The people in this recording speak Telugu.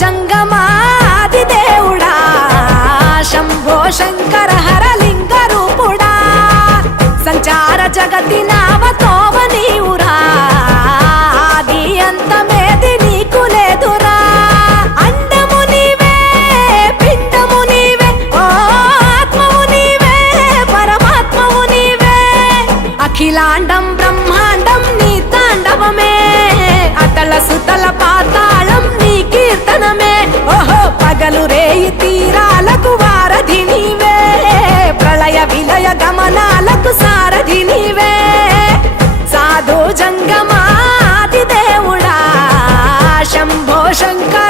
జంగమాది దేవుడా శంభో శంకర హరలింగ రూపుడా సంచార జగతి నామతోవ నీవురా ఆది అంతమేది నీకు లేదురా అండము నీవే పిండము నీవే ఓ ఆత్మవు నీవే పరమాత్మవు నీవే అఖిలాండం బ్రహ్మాండం నీ తాండవమే అతల సుతల పాతాళం నీ కీర్తనమే ఓహో పగలు రేయి తీరాలకు వారధి నీవే ప్రళయ విలయ గమనాలకు సారథి నీవే సాధు జంగమాది దేవుడా శంభో శంకర